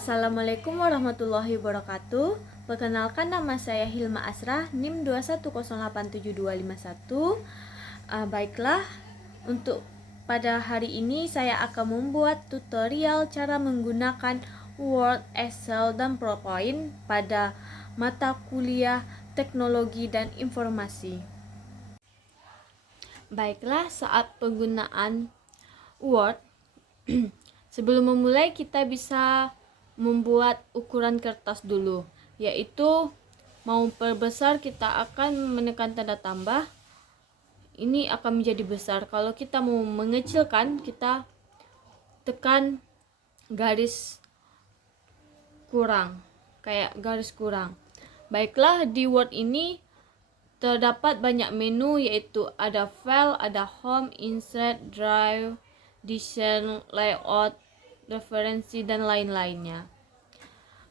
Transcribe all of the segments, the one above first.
Assalamualaikum warahmatullahi wabarakatuh. Perkenalkan, nama saya Hilma Asrah, NIM 210872251. Baiklah, untuk pada hari ini saya akan membuat tutorial cara menggunakan Word, Excel, dan PowerPoint pada mata kuliah Teknologi dan Informasi. Baiklah, saat penggunaan Word, sebelum memulai kita bisa membuat ukuran kertas dulu, yaitu mau perbesar kita akan menekan tanda tambah, ini akan menjadi besar. Kalau kita mau mengecilkan, kita tekan garis kurang, kayak garis kurang. Baiklah, di Word ini terdapat banyak menu, yaitu ada File, ada Home, Insert, Drive, Design, Layout, Referensi, dan lain-lainnya.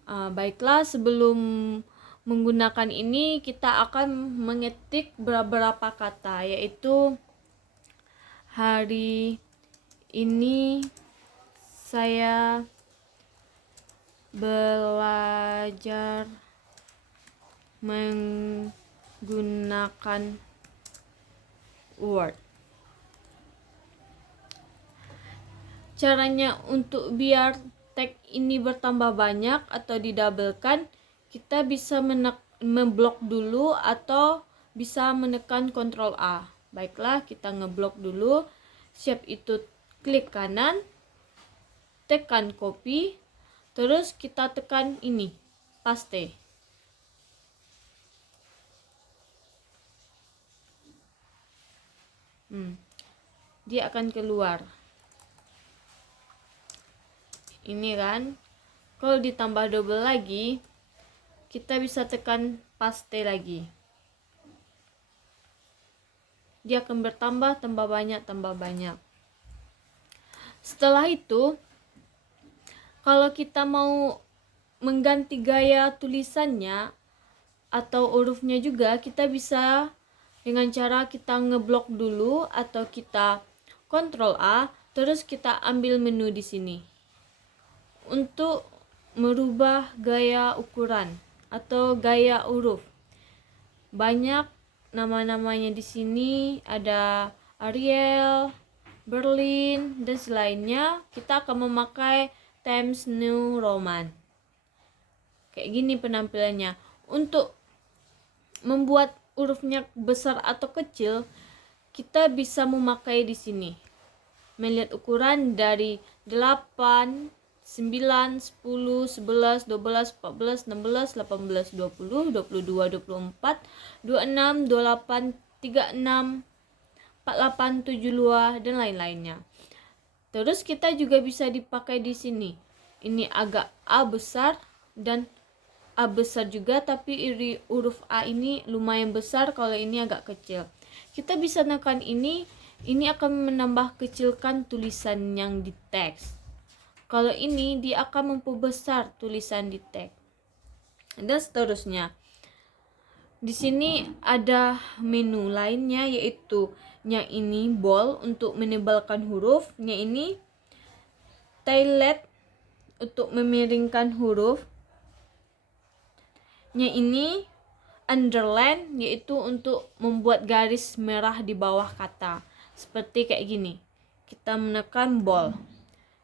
Baiklah, sebelum menggunakan ini kita akan mengetik beberapa kata, yaitu hari ini saya belajar menggunakan Word. Caranya untuk biar tag ini bertambah banyak atau didabelkan, kita bisa memblok dulu atau bisa menekan Ctrl A. Baiklah, kita ngeblok dulu. Siap itu klik kanan, tekan copy, terus kita tekan ini, paste. Dia akan keluar. Ini kan, kalau ditambah double lagi, kita bisa tekan paste lagi. Dia akan bertambah, tambah banyak. Setelah itu, kalau kita mau mengganti gaya tulisannya atau hurufnya juga, kita bisa dengan cara kita ngeblok dulu atau kita Ctrl A, terus kita ambil menu di sini untuk merubah gaya ukuran atau gaya huruf. Banyak nama-namanya di sini, ada Arial, Berlin, dan selainnya. Kita akan memakai Times New Roman. Kayak gini penampilannya. Untuk membuat hurufnya besar atau kecil, kita bisa memakai di sini. Melihat ukuran dari 8, 9, 10, 11, 12, 14, 16, 18, 20, 22, 24, 26, 28, 36, 48, 72, dan lain-lainnya. Terus kita juga bisa dipakai di sini. Ini agak A besar dan A besar juga, tapi huruf A ini lumayan besar, kalau ini agak kecil. Kita bisa tekan ini akan menambah kecilkan tulisan yang di teks. Kalau ini dia akan memperbesar tulisan di teks. Dan seterusnya. Di sini ada menu lainnya, yaitu yang ini bold untuk menebalkan huruf, yang ini highlight untuk memiringkan huruf, yang ini underline yaitu untuk membuat garis merah di bawah kata. Seperti kayak gini. Kita menekan bold,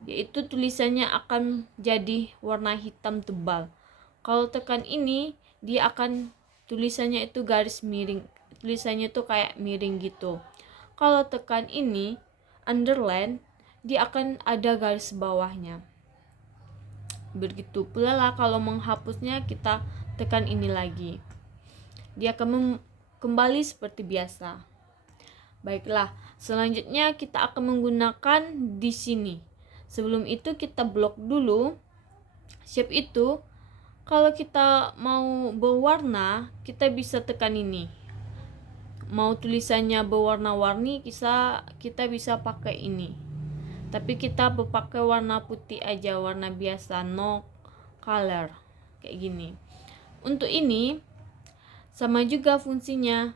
yaitu tulisannya akan jadi warna hitam tebal. Kalau tekan ini, dia akan tulisannya itu garis miring. Tulisannya itu kayak miring gitu. Kalau tekan ini, underline, dia akan ada garis bawahnya. Begitu pula lah kalau menghapusnya, kita tekan ini lagi. Dia akan kembali seperti biasa. Baiklah, selanjutnya kita akan menggunakan di sini. Sebelum itu kita blok dulu. Shape itu, kalau kita mau berwarna, kita bisa tekan ini. Mau tulisannya berwarna-warni, kita bisa pakai ini. Tapi kita pakai warna putih aja, warna biasa, no color. Kayak gini. Untuk ini, sama juga fungsinya.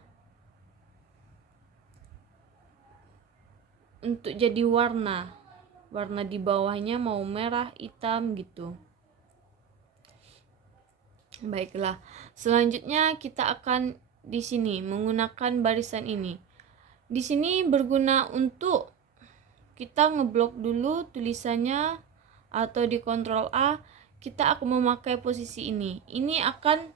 Untuk jadi warna di bawahnya mau merah, hitam gitu. Baiklah, selanjutnya kita akan di sini menggunakan barisan ini. Di sini berguna untuk kita ngeblok dulu tulisannya, atau di Ctrl A kita akan memakai posisi ini. Ini akan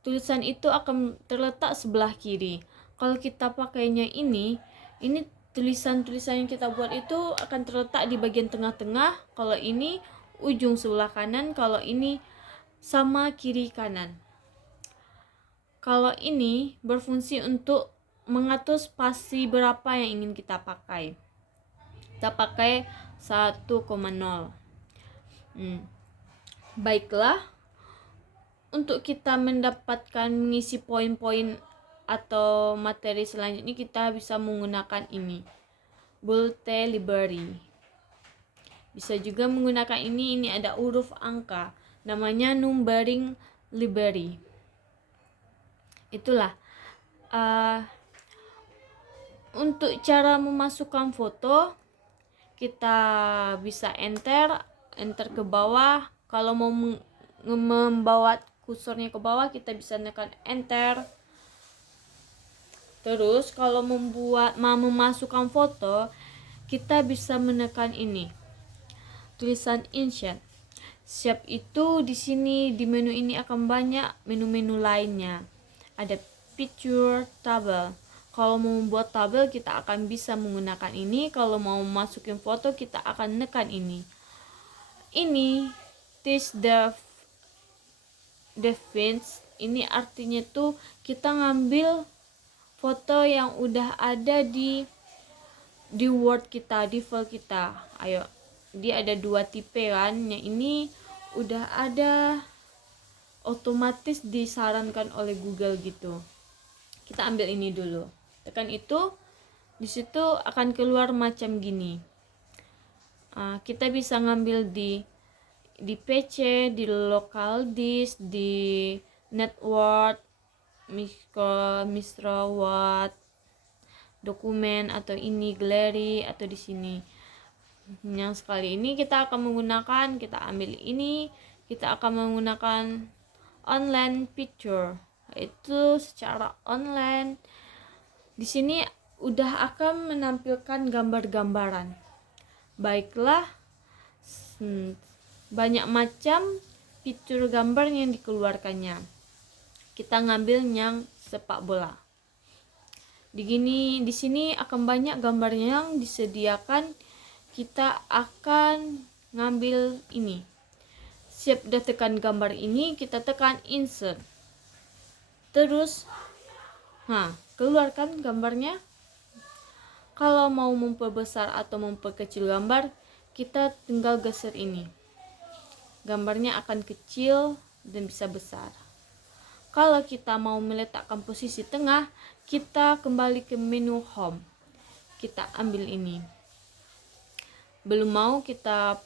tulisan itu akan terletak sebelah kiri. Kalau kita pakainya ini tulisan-tulisan yang kita buat itu akan terletak di bagian tengah-tengah. Kalau ini ujung sebelah kanan, kalau ini sama kiri kanan. Kalau ini berfungsi untuk mengatur spasi berapa yang ingin kita pakai. Kita pakai 1,0. Baiklah, untuk kita mendapatkan mengisi poin-poin atau materi selanjutnya kita bisa menggunakan ini, Bulte Library. Bisa juga menggunakan ini ada huruf angka, namanya Numbering Library. Itulah untuk cara memasukkan foto, kita bisa enter ke bawah. Kalau mau membawa kursornya ke bawah, kita bisa tekan enter. Terus kalau mau memasukkan foto, kita bisa menekan ini, tulisan insert. Siap itu di sini di menu ini akan banyak menu-menu lainnya. Ada picture, tabel. Kalau mau membuat tabel kita akan bisa menggunakan ini. Kalau mau masukin foto kita akan nekan ini. Ini this defines, ini artinya tuh kita ngambil foto yang udah ada di Word kita, di file kita. Ayo, dia ada 2 tipe kan. Yang ini udah ada otomatis disarankan oleh Google gitu. Kita ambil ini dulu. Tekan itu, di situ akan keluar macam gini. Kita bisa ngambil di PC, di local disk, di network, micro Word, dokumen, atau ini gallery, atau di sini. Yang sekali ini kita akan menggunakan, kita ambil ini, kita akan menggunakan online picture, itu secara online. Di sini udah akan menampilkan gambar-gambaran. Baiklah, banyak macam fitur gambar yang dikeluarkannya. Kita ngambil yang sepak bola. Di sini akan banyak gambar yang disediakan. Kita akan ngambil ini. Siap udah tekan gambar ini, kita tekan insert. Terus keluarkan gambarnya. Kalau mau memperbesar atau memperkecil gambar, kita tinggal geser ini. Gambarnya akan kecil dan bisa besar. Kalau kita mau meletakkan posisi tengah, kita kembali ke menu home. Kita ambil ini. Belum mau, kita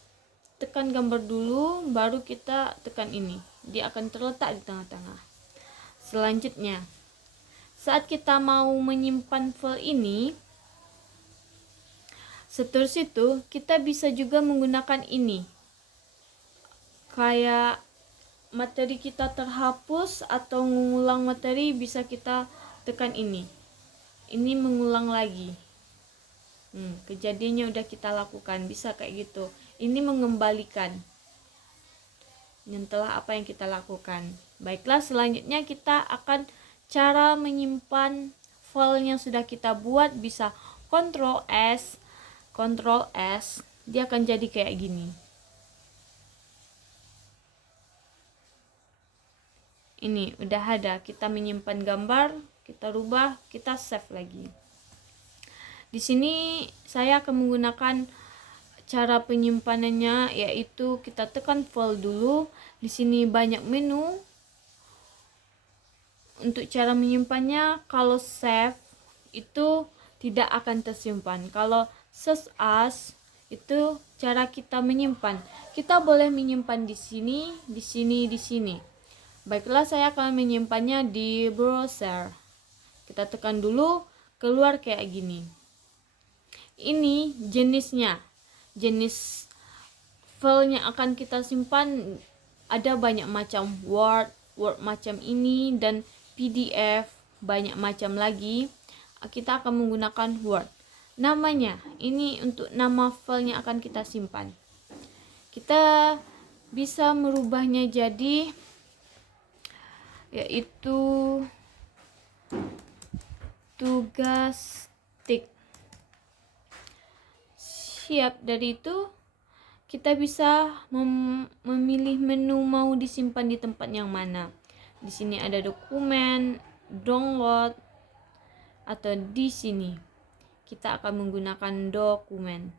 tekan gambar dulu, baru kita tekan ini. Dia akan terletak di tengah-tengah. Selanjutnya, saat kita mau menyimpan file ini, seterus itu kita bisa juga menggunakan ini. Kayak materi kita terhapus atau mengulang materi, bisa kita tekan ini. Ini mengulang lagi. Kejadiannya udah kita lakukan, bisa kayak gitu. Ini mengembalikan yang telah apa yang kita lakukan. Baiklah, selanjutnya kita akan cara menyimpan file yang sudah kita buat. Bisa Ctrl S, dia akan jadi kayak gini. Ini udah ada, kita menyimpan gambar, kita rubah, kita save lagi. Di sini saya akan menggunakan cara penyimpanannya, yaitu kita tekan file dulu. Di sini banyak menu. Untuk cara menyimpannya, kalau save itu tidak akan tersimpan. Kalau search as itu cara kita menyimpan. Kita boleh menyimpan di sini, di sini, di sini. Baiklah, saya akan menyimpannya di browser. Kita tekan dulu, keluar kayak gini. Ini jenisnya. Jenis file yang akan kita simpan ada banyak macam, Word, Word macam ini dan PDF banyak macam lagi, kita akan menggunakan Word. Namanya, ini untuk nama file yang akan kita simpan. Kita bisa merubahnya jadi yaitu tugas tik. Siap, dari itu kita bisa memilih menu mau disimpan di tempat yang mana. Di sini ada dokumen, download, atau di sini kita akan menggunakan dokumen.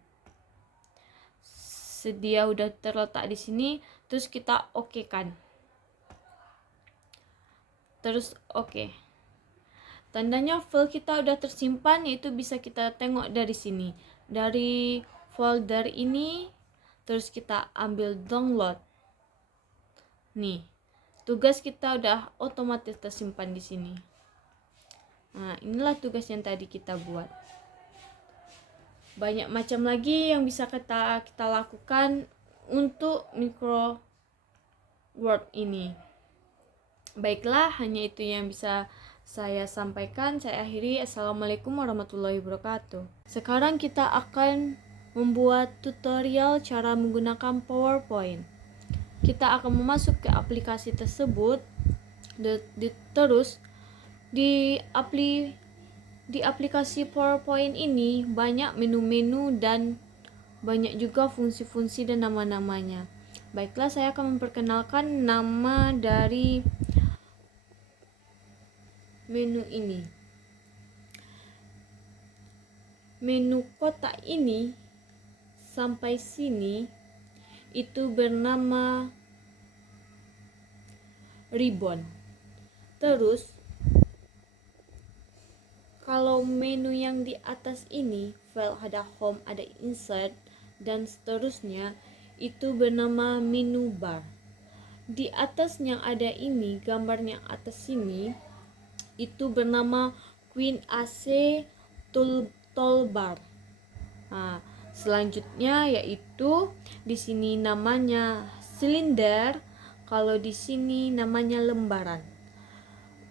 Sedia udah terletak di sini, terus kita oke kan. Terus oke. Tandanya file kita udah tersimpan, yaitu bisa kita tengok dari sini. Dari folder ini, terus kita ambil download. Nih, tugas kita udah otomatis tersimpan di sini. Nah, inilah tugas yang tadi kita buat. Banyak macam lagi yang bisa kita lakukan untuk micro Word ini. Baiklah, hanya itu yang bisa saya sampaikan. Saya akhiri. Assalamualaikum warahmatullahi wabarakatuh. Sekarang kita akan membuat tutorial cara menggunakan PowerPoint. Kita akan masuk ke aplikasi tersebut. Terus di aplikasi PowerPoint ini banyak menu-menu dan banyak juga fungsi-fungsi dan nama-namanya. Baiklah, saya akan memperkenalkan nama dari menu ini. Menu kotak ini sampai sini itu bernama ribbon. Terus kalau menu yang di atas ini, file ada home, ada insert, dan seterusnya, itu bernama menu bar. Di atas yang ada ini, gambarnya atas sini, itu bernama Queen AC Toolbar. Nah, selanjutnya yaitu di sini namanya silinder, kalau di sini namanya lembaran.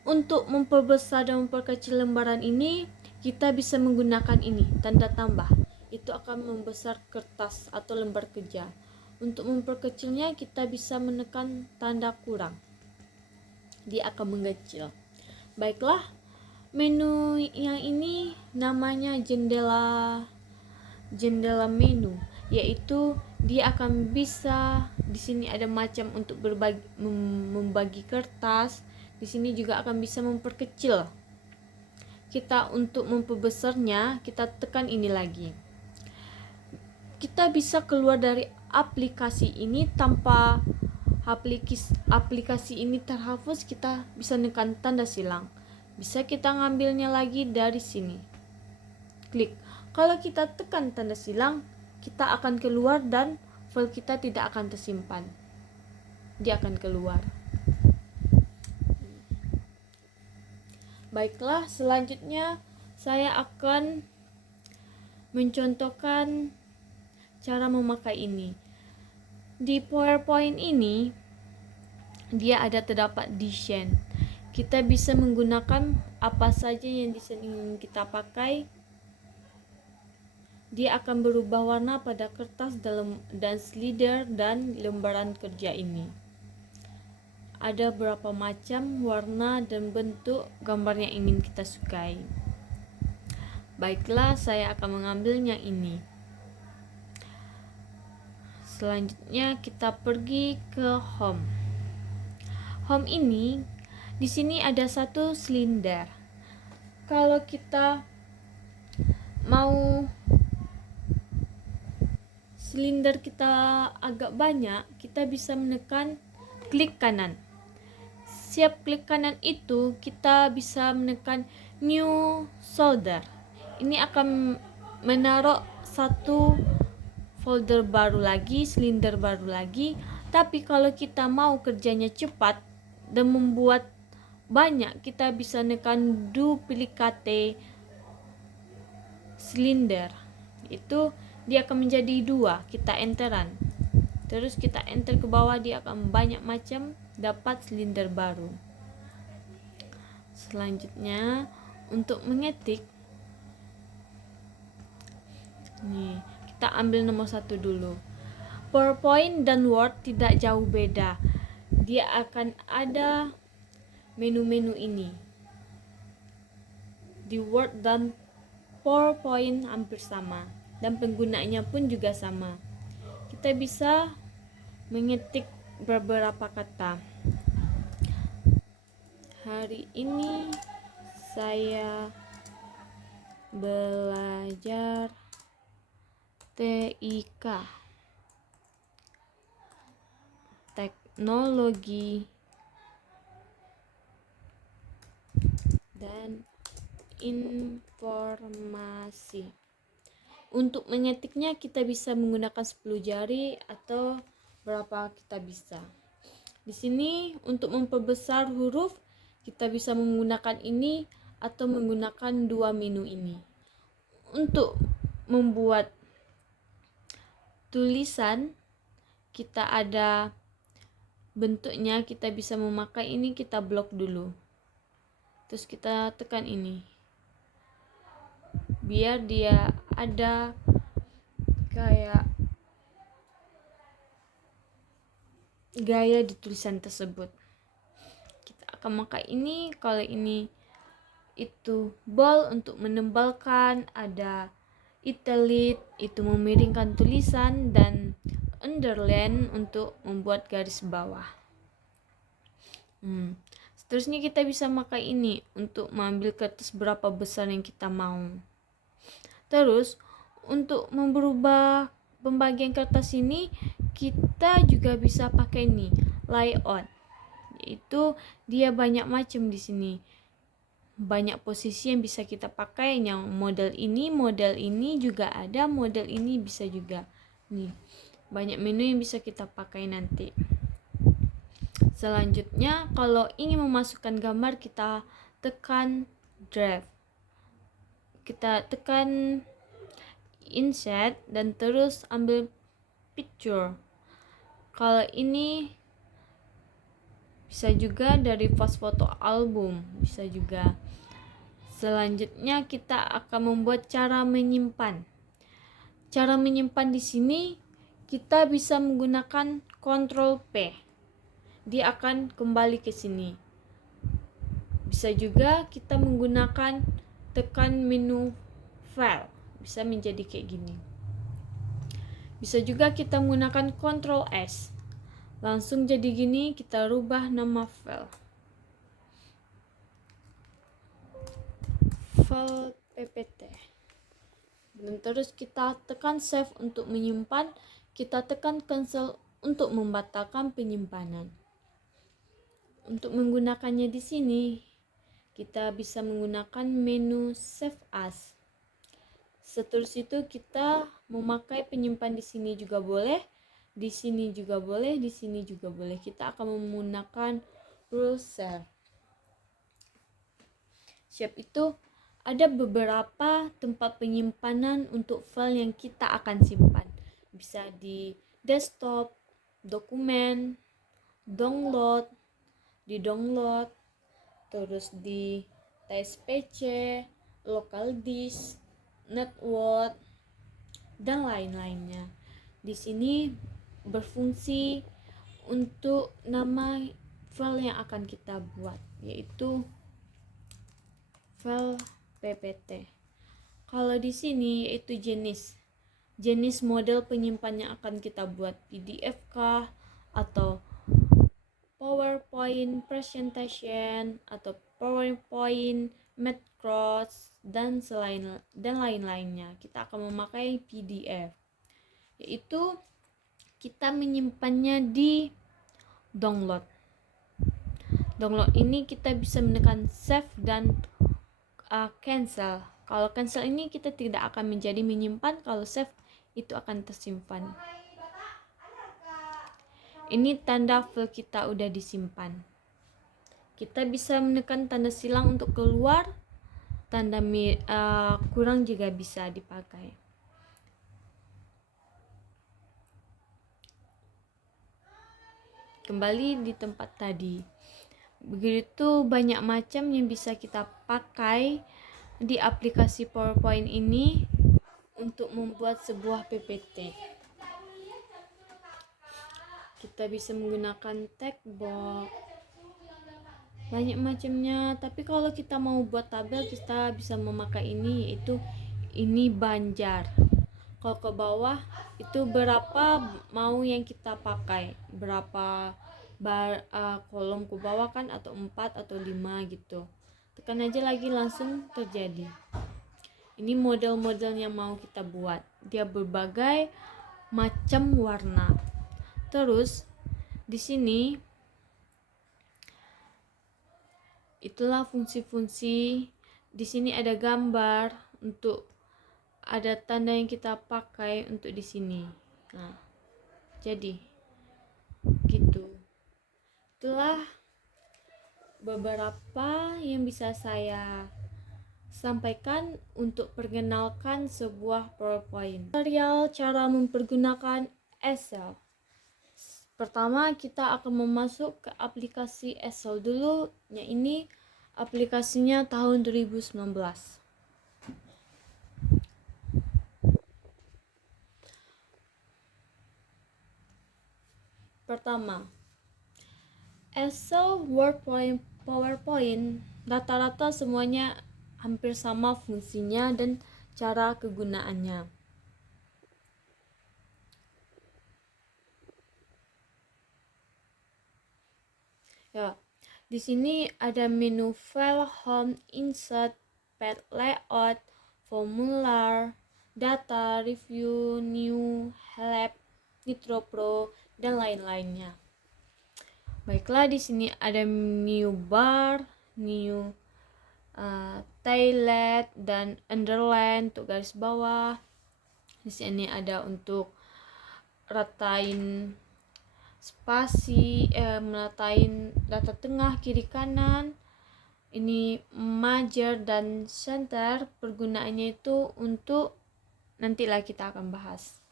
Untuk memperbesar dan memperkecil lembaran ini, kita bisa menggunakan ini, tanda tambah. Itu akan membesar kertas atau lembar kerja. Untuk memperkecilnya, kita bisa menekan tanda kurang. Dia akan mengecil. Baiklah, menu yang ini namanya jendela menu, yaitu dia akan bisa, di sini ada macam untuk membagi kertas. Di sini juga akan bisa memperkecil. Kita untuk memperbesarnya, kita tekan ini lagi. Kita bisa keluar dari aplikasi ini tanpa aplikasi ini terhapus. Kita bisa menekan tanda silang. Bisa kita ngambilnya lagi dari sini. Klik. Kalau kita tekan tanda silang, kita akan keluar dan file kita tidak akan tersimpan. Dia akan keluar. Baiklah, selanjutnya saya akan mencontohkan cara memakai ini. Di PowerPoint ini, dia ada terdapat design. Kita bisa menggunakan apa saja yang desain ingin kita pakai. Dia akan berubah warna pada kertas dan slider dan lembaran kerja ini. Ada berapa macam warna dan bentuk gambar yang ingin kita sukai. Baiklah, saya akan mengambilnya ini. Selanjutnya kita pergi ke home. Home ini, di sini ada satu silinder. Kalau kita mau silinder kita agak banyak, kita bisa menekan klik kanan. Siap klik kanan itu, kita bisa menekan new folder. Ini akan menaruh satu folder baru lagi, silinder baru lagi. Tapi kalau kita mau kerjanya cepat dan membuat banyak, kita bisa menekan duplicate silinder. Itu dia akan menjadi 2, kita enteran. Terus kita enter ke bawah, dia akan banyak macam dapat silinder baru. Selanjutnya untuk mengetik, nih kita ambil nomor 1 dulu. PowerPoint dan Word tidak jauh beda. Dia akan ada menu-menu ini. Di Word dan PowerPoint hampir sama, dan penggunaannya pun juga sama. Kita bisa mengetik beberapa kata. Hari ini saya belajar TIK, teknologi dan informasi. Untuk mengetiknya kita bisa menggunakan 10 jari atau berapa kita bisa. Di sini untuk memperbesar huruf kita bisa menggunakan ini atau menggunakan 2 menu ini. Untuk membuat tulisan kita ada bentuknya, kita bisa memakai ini, kita blok dulu. Terus kita tekan ini. Biar dia ada kayak gaya di tulisan tersebut. Kita akan memakai ini. Kalau ini itu bold untuk menembalkan, ada italit itu memiringkan tulisan, dan underline untuk membuat garis bawah. Seterusnya kita bisa memakai ini untuk mengambil kertas berapa besar yang kita mau. Terus untuk merubah pembagian kertas ini kita juga bisa pakai ini layout, yaitu dia banyak macam di sini. Banyak posisi yang bisa kita pakai, yang model ini juga ada, model ini bisa juga. Nih, banyak menu yang bisa kita pakai nanti. Selanjutnya kalau ingin memasukkan gambar, kita tekan draft. Kita tekan insert dan terus ambil picture. Kalau ini bisa juga dari fast foto album, bisa juga. Selanjutnya kita akan membuat cara menyimpan. Cara menyimpan di sini kita bisa menggunakan Ctrl P. Dia akan kembali ke sini. Bisa juga kita menggunakan tekan menu file, bisa menjadi kayak gini. Bisa juga kita menggunakan Ctrl S. Langsung jadi gini, kita rubah nama file. File PPT. Dan terus kita tekan save untuk menyimpan, kita tekan cancel untuk membatalkan penyimpanan. Untuk menggunakannya di sini, kita bisa menggunakan menu Save As. Seterus itu kita memakai penyimpan di sini juga boleh, di sini juga boleh, di sini juga boleh. Kita akan menggunakan browser. Siap itu ada beberapa tempat penyimpanan untuk file yang kita akan simpan. Bisa di desktop, dokumen, download, terus di TSPC, local disk, network, dan lain-lainnya. Di sini berfungsi untuk nama file yang akan kita buat, yaitu file PPT. Kalau di sini yaitu jenis model penyimpan yang akan kita buat, PDF kah atau PowerPoint presentation atau PowerPoint macros dan lain-lainnya. Kita akan memakai PDF, yaitu kita menyimpannya di download. Download ini kita bisa menekan save dan cancel. Kalau cancel ini kita tidak akan menjadi menyimpan, kalau save itu akan tersimpan. Ini tanda file kita udah disimpan. Kita bisa menekan tanda silang untuk keluar, tanda kurang juga bisa dipakai. kembali di tempat tadi. Begitu banyak macam yang bisa kita pakai di aplikasi PowerPoint ini untuk membuat sebuah PPT. Kita bisa menggunakan text box, banyak macamnya. Tapi kalau kita mau buat tabel, kita bisa memakai ini, yaitu ini banjar. Kalau ke bawah itu berapa mau yang kita pakai, berapa kolom ke bawah kan, atau 4 atau 5 gitu. Tekan aja lagi, langsung terjadi. Ini model-model yang mau kita buat, dia berbagai macam warna. Terus di sini itulah fungsi-fungsi. Di sini ada gambar, untuk ada tanda yang kita pakai untuk di sini. Nah, jadi gitu. Itulah beberapa yang bisa saya sampaikan untuk perkenalkan sebuah PowerPoint. Tutorial cara mempergunakan Excel. Pertama, kita akan memasuk ke aplikasi Excel dulu. Yang ini aplikasinya tahun 2019. Pertama, Excel, Word, PowerPoint, rata-rata semuanya hampir sama fungsinya dan cara kegunaannya. Ya, di sini ada menu File, Home, Insert, Page Layout, Formular, Data, Review, New, Help, Nitro Pro, dan lain-lainnya. Baiklah, di sini ada New Bar, New Highlight, dan Underline untuk garis bawah. Di sini ada untuk ratain spasi, meratain data tengah, kiri, kanan. Ini major dan center, pergunaannya itu untuk nantilah kita akan bahas.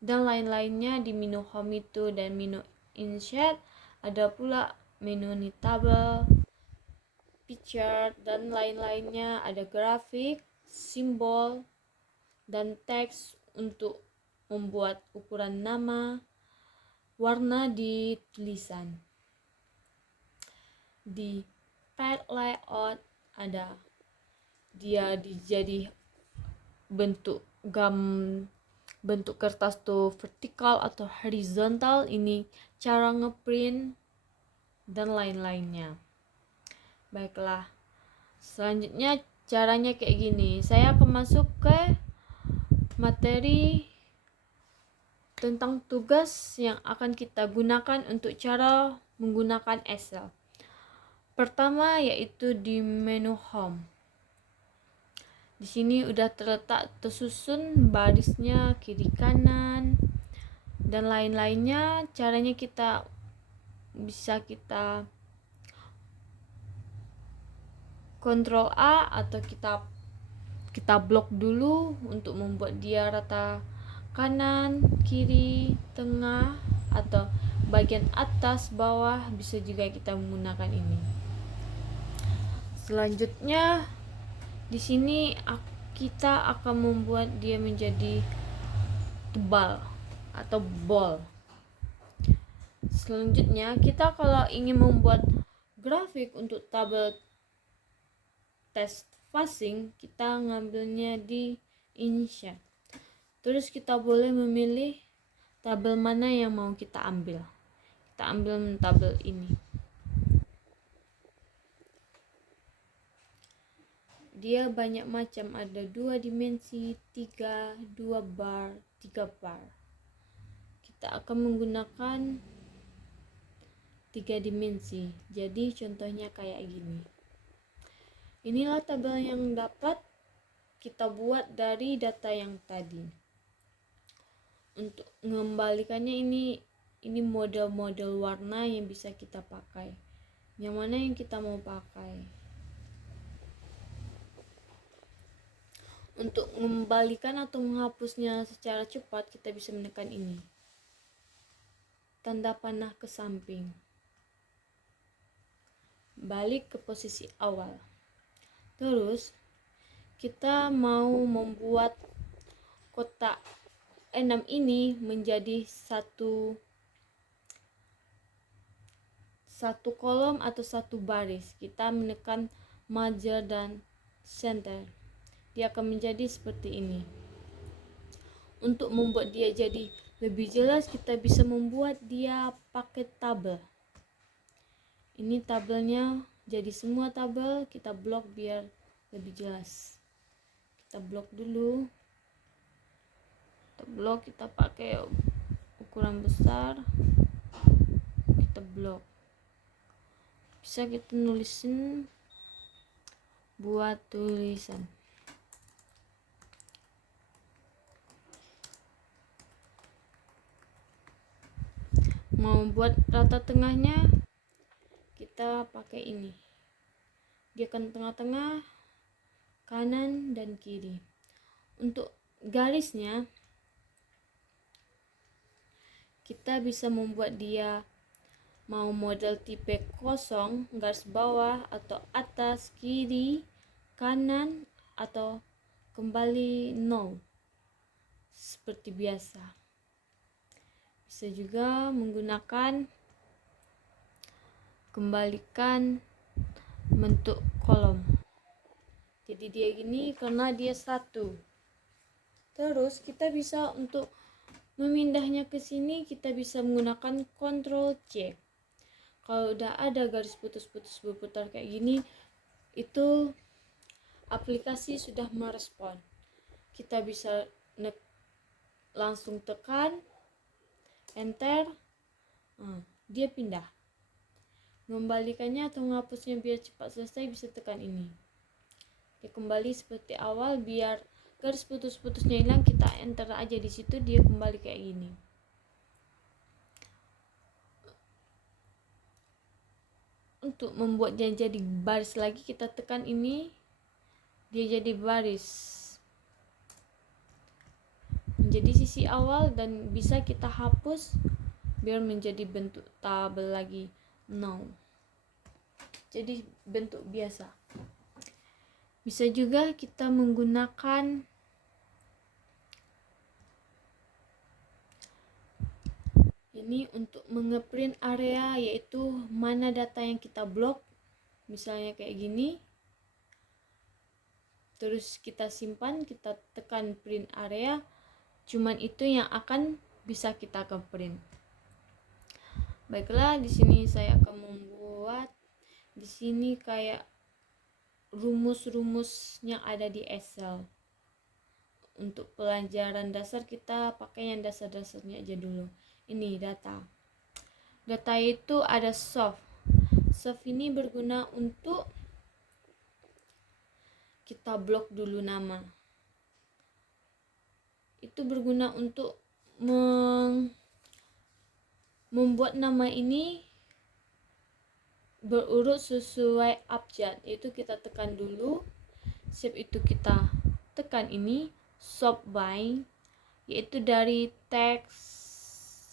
Dan lain-lainnya di menu home itu, dan menu insert, ada pula menu table, picture, dan lain-lainnya. Ada grafik, simbol, dan teks untuk membuat ukuran nama, warna di tulisan. Di page layout ada dia jadi bentuk bentuk kertas tuh vertikal atau horizontal, ini cara ngeprint, dan lain-lainnya. Baiklah, selanjutnya caranya kayak gini. Saya akan masuk ke materi tentang tugas yang akan kita gunakan untuk cara menggunakan Excel. Pertama yaitu di menu home. Di sini udah terletak tersusun barisnya kiri kanan dan lain-lainnya. Caranya kita bisa kita Ctrl A atau kita blok dulu untuk membuat dia rata kanan, kiri, tengah, atau bagian atas, bawah, bisa juga kita menggunakan ini. Selanjutnya di sini kita akan membuat dia menjadi tebal atau ball. Selanjutnya kita kalau ingin membuat grafik untuk tabel test passing, kita ngambilnya di insert. Terus kita boleh memilih tabel mana yang mau kita ambil. Kita ambil tabel ini. Dia banyak macam, ada 2 dimensi, 3, 2 bar, 3 bar. Kita akan menggunakan 3 dimensi. Jadi contohnya kayak gini. Inilah tabel yang dapat kita buat dari data yang tadi. Untuk mengembalikannya ini model-model warna yang bisa kita pakai. Yang mana yang kita mau pakai? Untuk mengembalikan atau menghapusnya secara cepat, kita bisa menekan ini. tanda panah ke samping, balik ke posisi awal. Terus kita mau membuat kotak 6 ini menjadi satu kolom atau satu baris. Kita menekan merge dan center, dia akan menjadi seperti ini. Untuk membuat dia jadi lebih jelas, kita bisa membuat dia pakai tabel. Ini tabelnya, jadi semua tabel kita blok biar lebih jelas. Kita blok dulu. Kita blok, kita pakai ukuran besar. Kita blok. Bisa kita nulisin buat tulisan. Mau buat rata tengahnya, kita pakai ini. Dia kan tengah-tengah, kanan dan kiri. Untuk garisnya, kita bisa membuat dia mau model tipe kosong, garis bawah atau atas, kiri, kanan, atau kembali 0 seperti biasa. Bisa juga menggunakan kembalikan bentuk kolom. Jadi dia gini karena dia satu. Terus kita bisa untuk memindahnya ke sini, kita bisa menggunakan Ctrl C. Kalau udah ada garis putus-putus berputar kayak gini, itu aplikasi sudah merespon. Kita bisa langsung tekan enter, dia pindah. Mengembalikannya atau menghapusnya biar cepat selesai, bisa tekan ini. Dia kembali seperti awal. Biar garis putus-putusnya hilang, kita enter aja di situ, dia kembali kayak gini. Untuk membuat dia jadi baris lagi, kita tekan ini, dia jadi baris menjadi sisi awal, dan bisa kita hapus biar menjadi bentuk tabel lagi. Jadi bentuk biasa. Bisa juga kita menggunakan ini untuk mengeprint area, yaitu mana data yang kita blok. Misalnya kayak gini. Terus kita simpan, kita tekan print area. Cuman itu yang akan bisa kita ke print. Baiklah, di sini saya akan membuat di sini kayak rumus-rumus yang ada di Excel. Untuk pelajaran dasar kita pakai yang dasar-dasarnya aja dulu. Ini data. Data itu ada soft. Soft ini berguna untuk kita blok dulu nama. Itu berguna untuk membuat nama ini berurut sesuai abjad. Itu kita tekan dulu. Shape itu kita tekan ini. Sort by, yaitu dari teks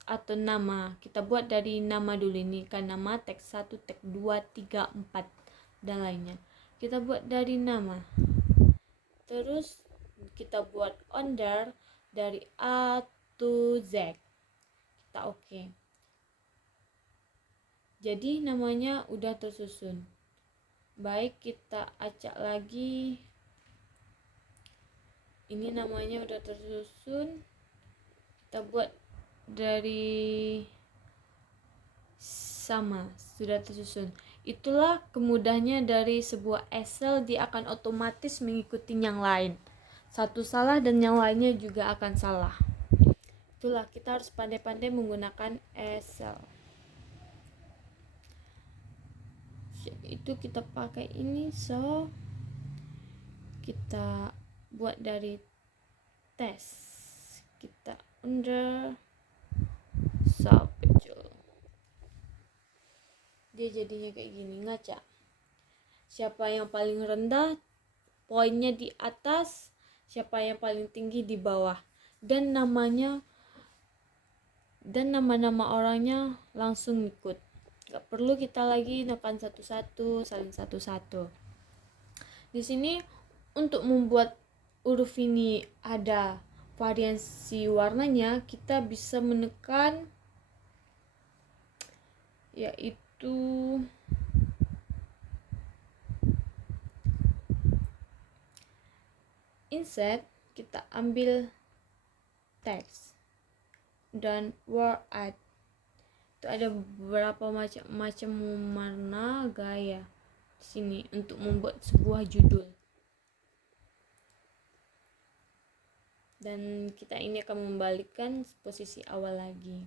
atau nama. Kita buat dari nama dulu, ini kan nama, teks 1, teks 2, 3, 4 dan lainnya. Kita buat dari nama. Terus kita buat under dari A to Z. Kita oke. Jadi namanya udah tersusun. Baik, kita acak lagi. Ini namanya udah tersusun. Kita buat dari sama, sudah tersusun. Itulah kemudahnya dari sebuah Excel, dia akan otomatis mengikuti yang lain. Satu salah dan yang lainnya juga akan salah. Itulah, kita harus pandai-pandai menggunakan Excel. Itu kita pakai ini, so kita buat dari tes, kita under subject, dia jadinya kayak gini, ngaca. Siapa yang paling rendah, poinnya di atas, siapa yang paling tinggi di bawah, dan namanya dan nama-nama orangnya langsung ikut. Gak perlu kita lagi nekan satu-satu, salin satu-satu. Di sini untuk membuat huruf ini ada variasi warnanya, kita bisa menekan yaitu insert, kita ambil teks dan word art. Itu ada beberapa macam warna gaya di sini untuk membuat sebuah judul. Dan kita ini akan membalikkan posisi awal lagi.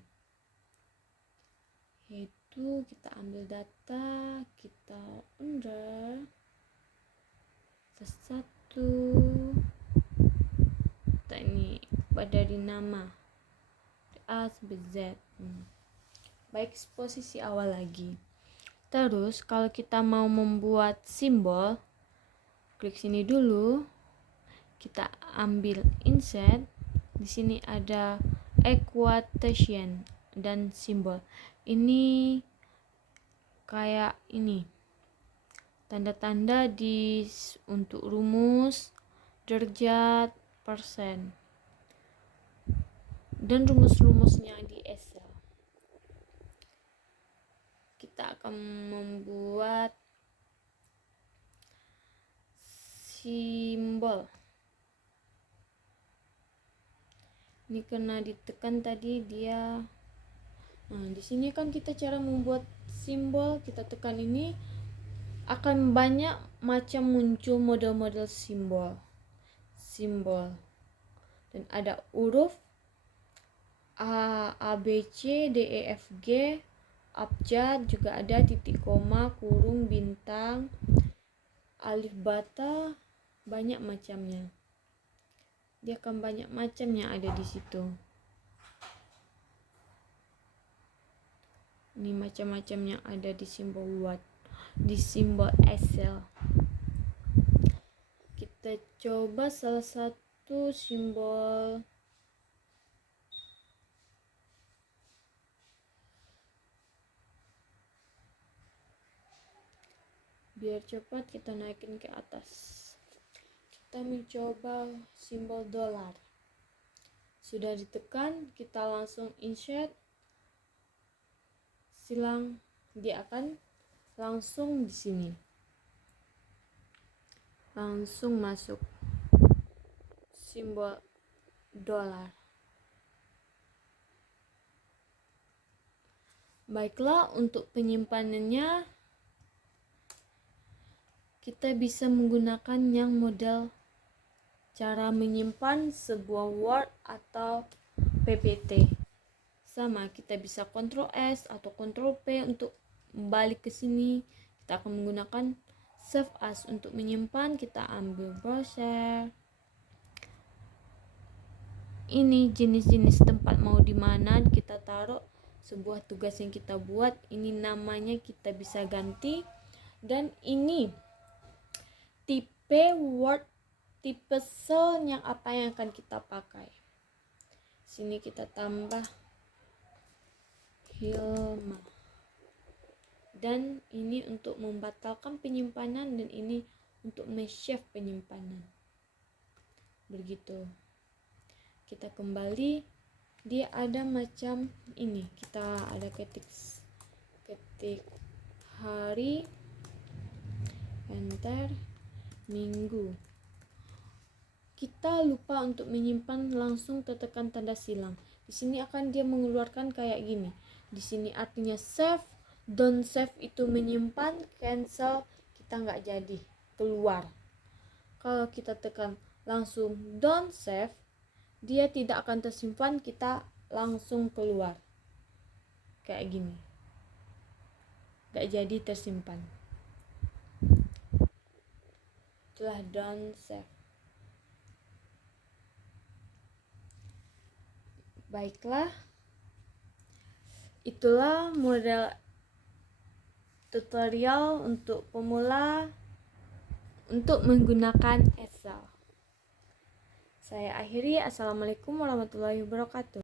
Yaitu kita ambil data, kita under satu. Kita ini dari nama A sampai Z. Baik, posisi awal lagi. Terus kalau kita mau membuat simbol, klik sini dulu. Kita ambil insert. Di sini ada equation dan simbol. Ini kayak ini. Tanda-tanda untuk rumus, derajat, persen. Dan rumus-rumusnya di Excel. Kita akan membuat simbol. Ini karena ditekan tadi dia. Nah, di sini kan kita cara membuat simbol, kita tekan ini akan banyak macam muncul model-model simbol. Dan ada huruf A, B, C, D, E, F, G, abjad, juga ada titik koma, kurung, bintang, alif bata, banyak macamnya. Dia akan banyak macam yang ada di situ. Ini macam-macam yang ada di simbol Word, di simbol Excel. Kita coba salah satu simbol. Biar cepat kita naikin ke atas. Kita mencoba simbol dolar. Sudah ditekan, kita langsung insert. Silang, dia akan langsung di sini. Langsung masuk simbol dolar. Baiklah, untuk penyimpanannya kita bisa menggunakan yang model cara menyimpan sebuah Word atau PPT. Sama, kita bisa Ctrl S atau Ctrl P untuk balik ke sini. Kita akan menggunakan Save As untuk menyimpan. Kita ambil browser. Ini jenis-jenis tempat mau di mana kita taruh sebuah tugas yang kita buat. Ini namanya kita bisa ganti. Dan ini tipe Word, tipe cell yang apa yang akan kita pakai. Sini kita tambah Hilma. Dan ini untuk membatalkan penyimpanan, dan ini untuk men-save penyimpanan. Begitu. Kita kembali, dia ada macam ini. Kita ada ketik hari, enter, minggu. Kita lupa untuk menyimpan, langsung tekan tanda silang. Di sini akan dia mengeluarkan kayak gini. Di sini artinya save, don't save itu menyimpan, cancel kita nggak jadi, keluar. Kalau kita tekan langsung don't save, dia tidak akan tersimpan, kita langsung keluar. Kayak gini. Nggak jadi tersimpan. Itulah don't save. Baiklah, itulah model tutorial untuk pemula untuk menggunakan Excel. Saya akhiri. Assalamualaikum warahmatullahi wabarakatuh.